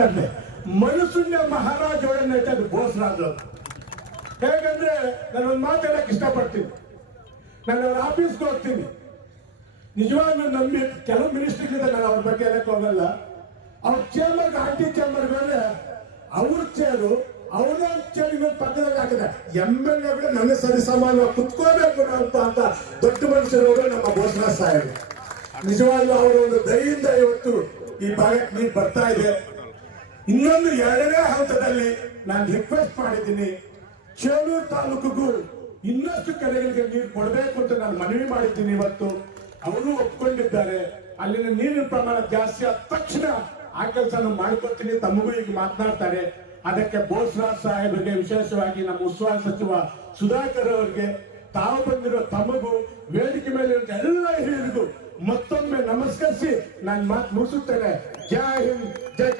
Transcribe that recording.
ಮಾತಾಡಿದೆ ಮನುಷ್ಯನ ಮಹಾರಾಜ ಒಳಗೆ ಅದು ಬೋಸರಾಜು ರಾಜ್ ಹೇಗಂದ್ರೆ ನಾನು ಒಂದು ಮಾತಾಡಕ್ ಇಷ್ಟಪಡ್ತೀನಿ. ನಾನು ಅವ್ರ ಆಫೀಸ್ಗೆ ಹೋಗ್ತೀನಿ. ನಿಜವಾಗ್ಲೂ ನಂಬಿ ಕೆಲವು ಮಿನಿಸ್ಟ್ರಿಗಳಿದೆ ನಾನು ಅವ್ರ ಬಗ್ಗೆ ಹೇಳಕ್ ಹೋಗಲ್ಲ. ಅವ್ರ ಚೇಂಬರ್ಗೆ ಆಂಟಿ ಚೇಂಬರ್ಗೆ ಹೋದ್ರೆ ಅವ್ರ ಚೇರು ಅವರ ಚೇರಿನ ಪಕ್ಕದಲ್ಲಿ ಹಾಕಿದೆ ಎಂ ಎಲ್ ಎ ನನ್ನ ಸರಿ ಸಮಾನ ಕುತ್ಕೋಬೇಕು ಅಂತ ಅಂತ ದೊಡ್ಡ ಮನುಷ್ಯರು ನಮ್ಮ ಘೋಷಣಾ ಸಾಹೇಬ್. ನಿಜವಾಗ್ಲೂ ಅವರ ಒಂದು ದಯಿಂದ ಇವತ್ತು ಈ ಭಾಗಕ್ಕೆ ನೀರು ಬರ್ತಾ ಇದೆ. ಇನ್ನೊಂದು ಎರಡನೇ ಹಂತದಲ್ಲಿ ನಾನು ರಿಕ್ವೆಸ್ಟ್ ಮಾಡಿದ್ದೀನಿ. ಚೇಳೂರು ತಾಲೂಕಿಗೂ ಇನ್ನಷ್ಟು ಕೆರೆಗಳಿಗೆ ನೀರು ಕೊಡಬೇಕು ಅಂತ ನಾನು ಮನವಿ ಮಾಡಿದ್ದೀನಿ ಇವತ್ತು. ಅವರು ಒಪ್ಕೊಂಡಿದ್ದಾರೆ. ಅಲ್ಲಿನ ನೀರಿನ ಪ್ರಮಾಣ ಜಾಸ್ತಿ ಆದ ತಕ್ಷಣ ಆ ಕೆಲಸ ಮಾಡ್ಕೊತೀನಿ. ತಮಗೂ ಈಗ ಮಾತನಾಡ್ತಾರೆ. ಅದಕ್ಕೆ ಬೋಸ್ರಾಜ್ ಸಾಹೇಬರಿಗೆ ವಿಶೇಷವಾಗಿ ನಮ್ಮ ಉಸ್ತುವಾರಿ ಸಚಿವ ಸುಧಾಕರ್ ಅವರಿಗೆ ತಾವು ಬಂದಿರೋ ತಮಗೂ, ವೇದಿಕೆ ಮೇಲೆ ಎಲ್ಲ ಹಿರಿಯರಿಗೂ ಮತ್ತೊಮ್ಮೆ ನಮಸ್ಕರಿಸಿ ನಾನು ಮಾತು ಮುಗಿಸುತ್ತೇನೆ. ಜಯ ಹಿಂದ್, ಜೈ